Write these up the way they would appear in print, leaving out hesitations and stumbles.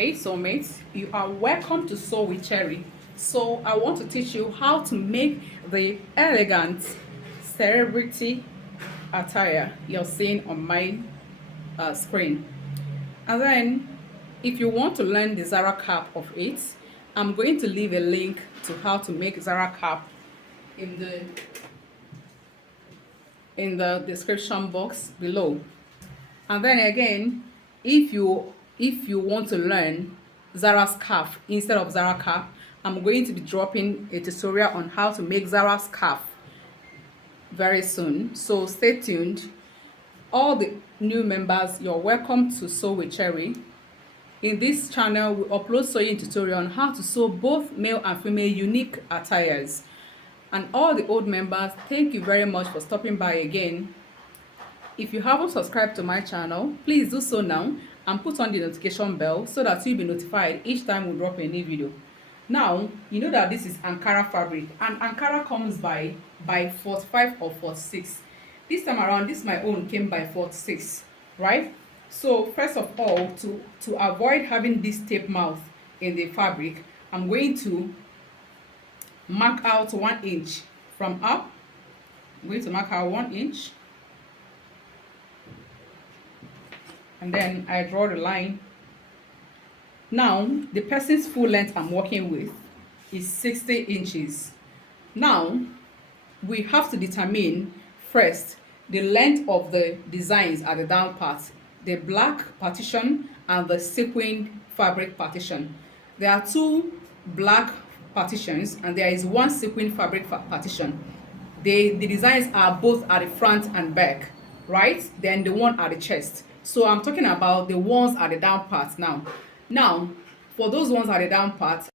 Hey soulmates, you are welcome to Sew with Cherry. So I want to teach you how to make the elegant celebrity attire you're seeing on my screen. And then if you want to learn the Zara cap of it, I'm going to leave a link to how to make Zara cap in the description box below. And then again, if you want to learn Zara scarf instead of Zara cap, I'm going to be dropping a tutorial on how to make Zara scarf very soon. So stay tuned. All the new members, you're welcome to Sew with Cherry. In this channel, we upload sewing tutorial on how to sew both male and female unique attires. And all the old members, thank you very much for stopping by again. If you haven't subscribed to my channel, please do so now and put on the notification bell so that you'll be notified each time we drop a new video. Now, you know that this is Ankara fabric, and Ankara comes by 45 or 46. This time around, this my own came by 46, right? So first of all, to avoid having this tape mouth in the fabric, I'm going to mark out 1 inch from up. I'm going to mark out 1 inch. And then I draw the line. Now, the person's full length I'm working with is 60 inches. Now, we have to determine first the length of the designs at the down part, the black partition and the sequined fabric partition. There are 2 black partitions and there is 1 sequined fabric partition. The designs are both at the front and back, right? Then the one at the chest. So I'm talking about the ones at the down part now. Now, for those ones at the down part,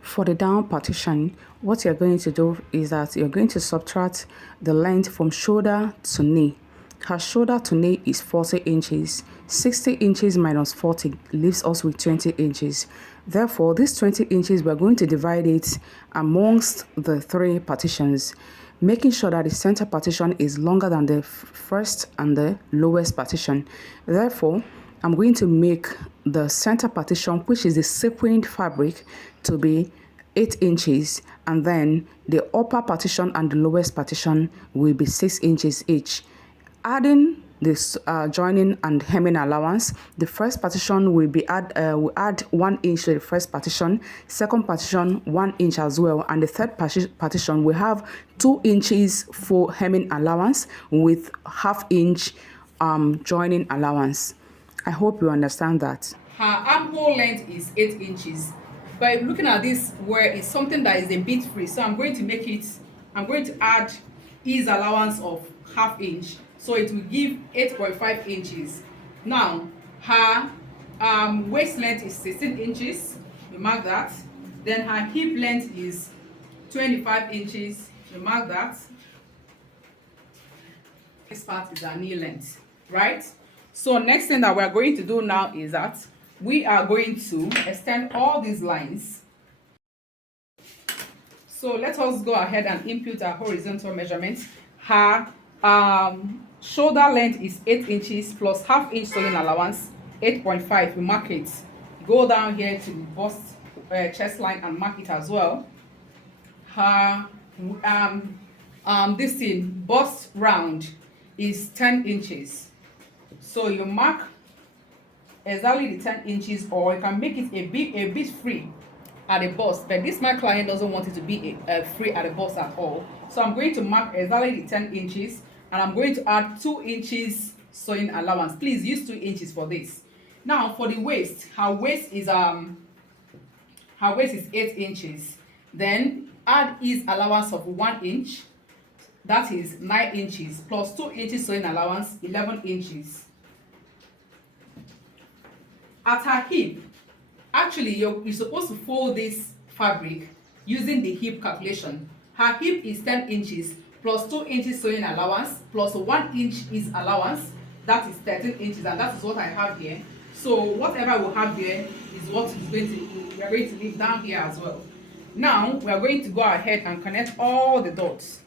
for the down partition, what you're going to do is that you're going to subtract the length from shoulder to knee. Her shoulder to knee is 40 inches. 60 inches minus 40 leaves us with 20 inches. Therefore, this 20 inches, we're going to divide it amongst the 3 partitions, making sure that the center partition is longer than the first and the lowest partition. Therefore, I'm going to make the center partition, which is the sequined fabric, to be 8 inches, and then the upper partition and the lowest partition will be 6 inches each. Adding this joining and hemming allowance, the first partition will add 1 inch to the first partition, second partition 1 inch as well, and the third partition will have 2 inches for hemming allowance with ½ inch joining allowance. I hope you understand that. Her armhole length is 8 inches. By looking at this, where it's something that is a bit free, so I'm going to add ease allowance of ½ inch. So it will give 8.5 inches. Now, her waist length is 16 inches. You mark that. Then her hip length is 25 inches. You mark that. This part is her knee length, right? So next thing that we're going to do now is that we are going to extend all these lines. So let us go ahead and input our horizontal measurements. Her shoulder length is 8 inches plus ½ inch sewing allowance, 8.5. We mark it. Go down here to bust chest line and mark it as well. Her this thing bust round is 10 inches. So you mark exactly the 10 inches, or you can make it a bit free at the bust, but this my client doesn't want it to be free at the bust at all. So I'm going to mark exactly the 10 inches, and I'm going to add 2 inches sewing allowance. Please use 2 inches for this. Now for the waist, her waist is 8 inches. Then add ease allowance of 1 inch. That is 9 inches plus 2 inches sewing allowance, 11 inches. At her hip, actually you're supposed to fold this fabric using the hip calculation. Her hip is 10 inches plus 2 inches sewing allowance plus 1 inch is allowance. That is 13 inches, and that is what I have here. So whatever we have there is what is we are going to leave down here as well. Now we are going to go ahead and connect all the dots.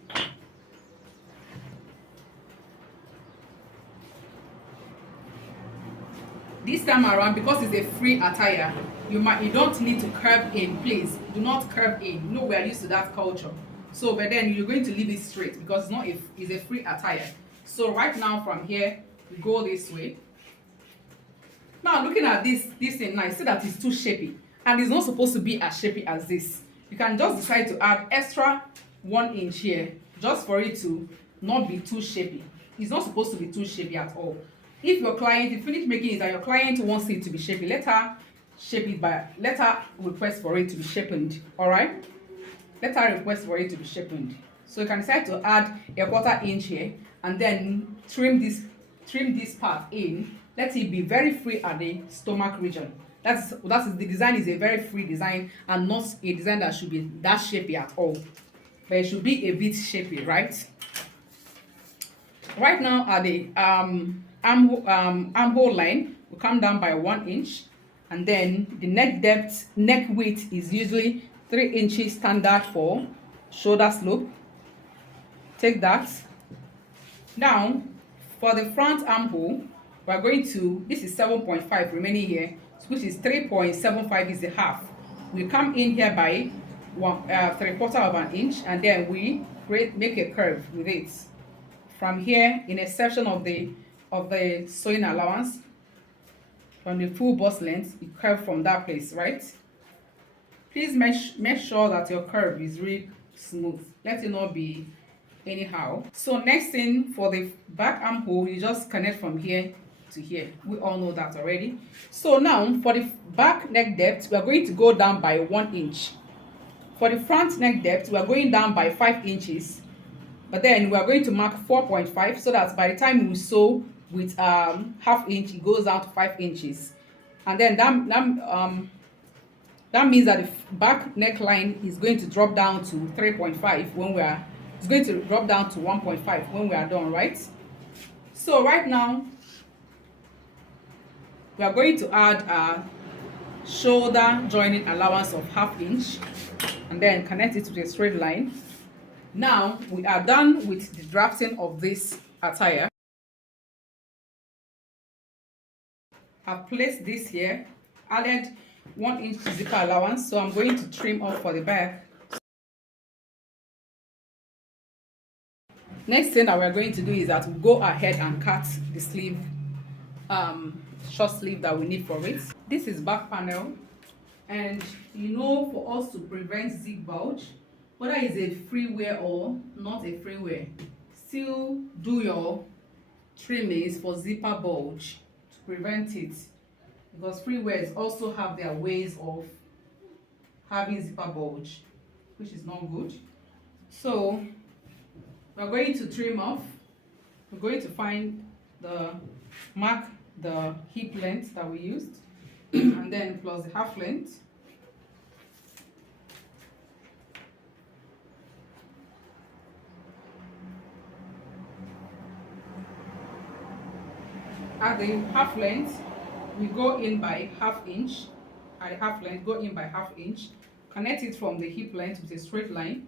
This time around, because it's a free attire, you don't need to curve in. Please do not curve in. No, we are used to that culture. So but then you're going to leave it straight because it's a free attire. So right now from here we go this way. Now looking at this thing now, you see that it's too shapy and it's not supposed to be as shapy as this. You can just decide to add extra 1 inch here just for it to not be too shapy. It's not supposed to be too shapy at all. If your client, the finish making is that your client wants it to be shapy, let her shape it by, let her request for it to be sharpened. All right, let her request for it to be sharpened. So you can decide to add a 1/4 inch here and then trim this part in. Let it be very free at the stomach region. That's the design is a very free design and not a design that should be that shapy at all, but it should be a bit shapy, right? Right now at the armhole line, we come down by 1 inch, and then the neck width is usually 3 inches standard for shoulder slope. Take that. Now for the front armhole, we are going to, this is 7.5 remaining here, which is 3.75 is the half. We come in here by 3/4 of an inch, and then we make a curve with it. From here, in a section of the sewing allowance, from the full bust length, you curve from that place, right? Please make sure that your curve is really smooth. Let it not be anyhow. So next thing, for the back armhole, you just connect from here to here. We all know that already. So now for the back neck depth, we are going to go down by 1 inch. For the front neck depth, we are going down by 5 inches, but then we are going to mark 4.5 so that by the time we sew with 1/2 inch, it goes down to 5 inches. And then that means that the back neckline is going to drop down to 3.5 when we are, it's going to drop down to 1.5 when we are done, right? So right now we are going to add a shoulder joining allowance of 1/2 inch and then connect it to a straight line. Now we are done with the drafting of this attire. I've placed this here, added 1 inch zipper allowance, so I'm going to trim off for the back. Next thing that we're going to do is that we'll go ahead and cut the sleeve, short sleeve that we need for it. This is back panel, and for us to prevent zip bulge, whether it's a free wear or not a free wear, still do your trimmings for zipper bulge to prevent it, because free wears also have their ways of having zipper bulge, which is not good. So we're going to trim off. We're going to mark the hip length that we used and then plus the half length. At the half length, we go in by 1/2 inch. At the half length, go in by 1/2 inch. Connect it from the hip length with a straight line,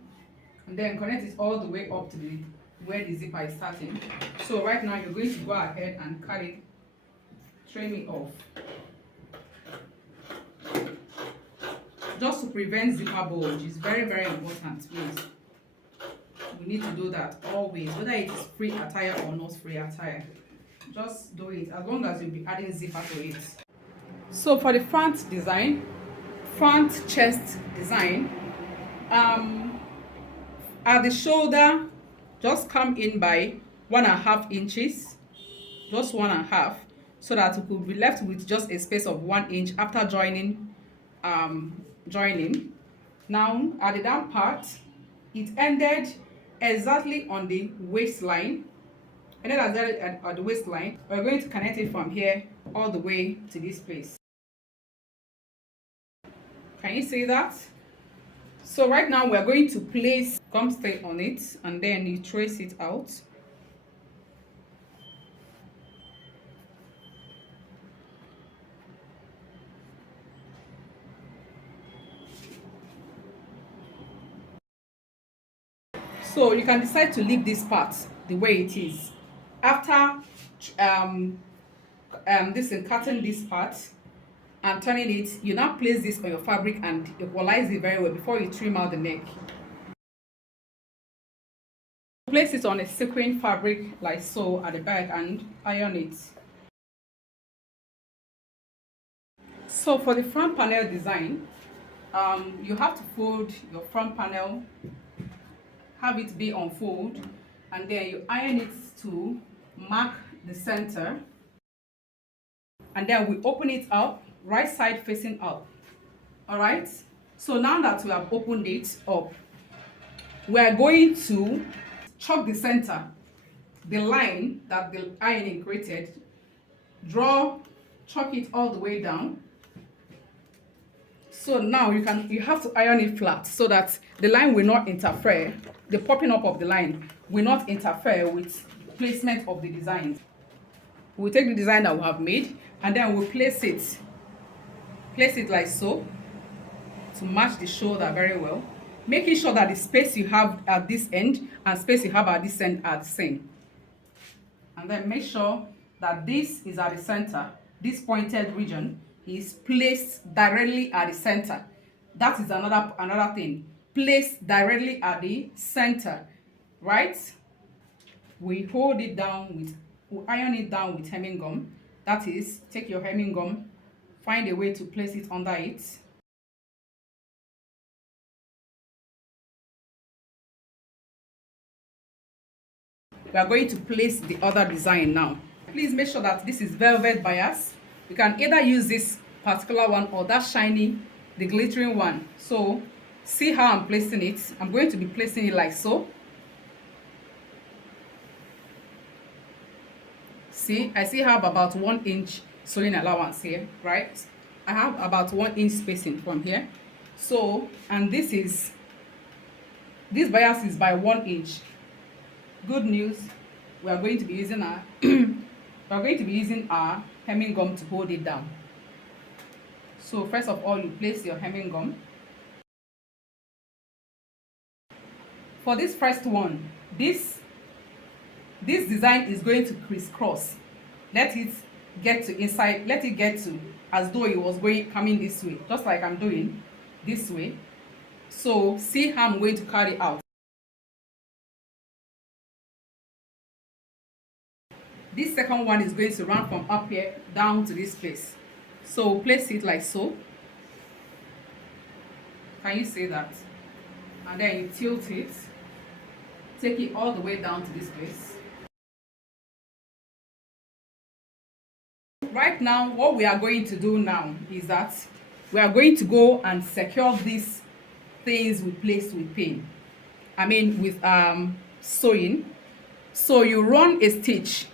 and then connect it all the way up to where the zipper is starting. So right now, you're going to go ahead and cut it, trim it off, just to prevent zipper bulge. It's very, very important, please. We need to do that always, whether it is free attire or not free attire. Just do it as long as you'll be adding zipper to it. So for the front design, front chest design, at the shoulder, just come in by 1.5 inches, just 1.5, so that we could be left with just a space of 1 inch after joining. Now at the down part, it ended exactly on the waistline. And then at the waistline, we're going to connect it from here all the way to this place. Can you see that? So right now we're going to place gum stay on it, and then you trace it out. So you can decide to leave this part the way it is. After this in cutting this part and turning it, you now place this on your fabric and equalize it very well before you trim out the neck. Place it on a sequin fabric like so at the back and iron it. So for the front panel design, you have to fold your front panel, have it be on fold, and then you iron it to mark the center, and then we open it up, right side facing up. All right, so now that we have opened it up, we are going to chalk the center, the line that the ironing created, chalk it all the way down. So now you have to iron it flat so that the line will not interfere, the popping up of the line will not interfere with placement of the design. We'll take the design that we have made and then we'll place it like so to match the shoulder very well, making sure that the space you have at this end and space you have at this end are the same. And then make sure that this is at the center, this pointed region is placed directly at the center. That is another thing. Placed directly at the center, right? We hold it down we iron it down with hemming gum. That is, take your hemming gum, find a way to place it under it. We are going to place the other design now. Please make sure that this is velvet bias. You can either use this particular one or that shiny, the glittering one. So see how I'm placing it. I'm going to be placing it like so. See, I still have about 1 inch sewing allowance here, right? I have about 1 inch spacing from here. So, and this bias is by 1 inch. Good news, we are going to be using our hemming gum to hold it down. So first of all, you place your hemming gum. For this first one, this design is going to crisscross. Let it get to inside, let it get to as though it was coming this way, just like I'm doing this way. So see how I'm going to carry out. This second one is going to run from up here down to this place. So place it like so. Can you see that? And then you tilt it, take it all the way down to this place. Right now, what we are going to do now is that we are going to go and secure these things we placed with pin. I mean with sewing. So you run a stitch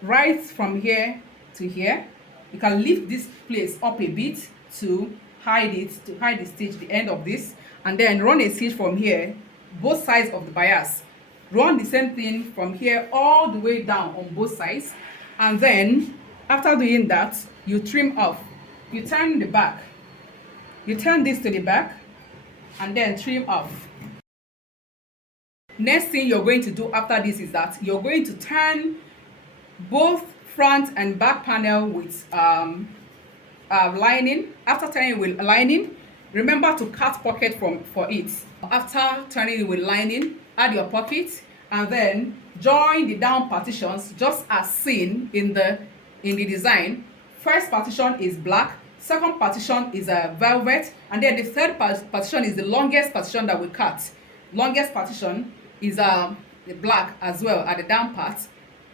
right from here to here. You can lift this place up a bit to hide the stitch, the end of this, and then run a stitch from here, both sides of the bias. Run the same thing from here all the way down on both sides, and then after doing that, you trim off. You turn the back. You turn this to the back, and then trim off. Next thing you're going to do after this is that you're going to turn both front and back panel with lining. After turning with lining, remember to cut pocket for it. After turning it with lining, add your pocket and then join the down partitions just as seen in the design. First partition is black, second partition is a velvet, and then the third partition is the longest partition that we cut. Longest partition is the black as well at the down part.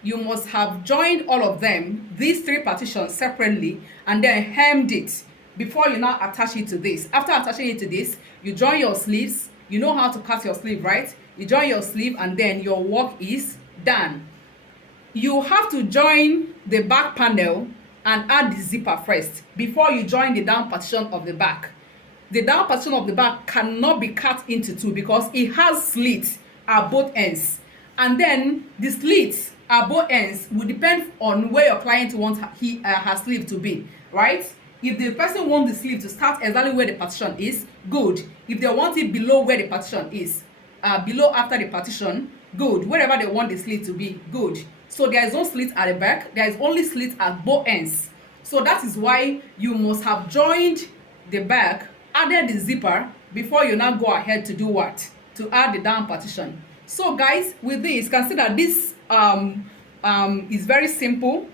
You must have joined all of them, these three partitions separately, and then hemmed it before you now attach it to this. After attaching it to this, you join your sleeves. You know how to cut your sleeve, right? You join your sleeve and then your work is done. You have to join the back panel and add the zipper first before you join the down partition of the back. The down partition of the back cannot be cut into two because it has slits at both ends. And then the slits at both ends will depend on where your client wants her sleeve to be, right? If the person wants the sleeve to start exactly where the partition is, good. If they want it below where the partition is, below after the partition, good. Wherever they want the slit to be, good. So there is no slit at the back, there is only slit at both ends. So that is why you must have joined the back, added the zipper before you now go ahead to do what? To add the down partition. So guys, with this, consider this is very simple.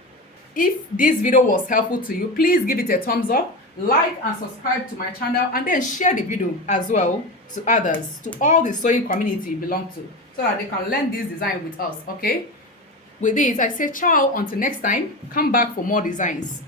If this video was helpful to you, please give it a thumbs up, like and subscribe to my channel, and then share the video as well to others, to all the sewing community you belong to, so that they can learn this design with us. Okay, with this I say ciao until next time. Come back for more designs.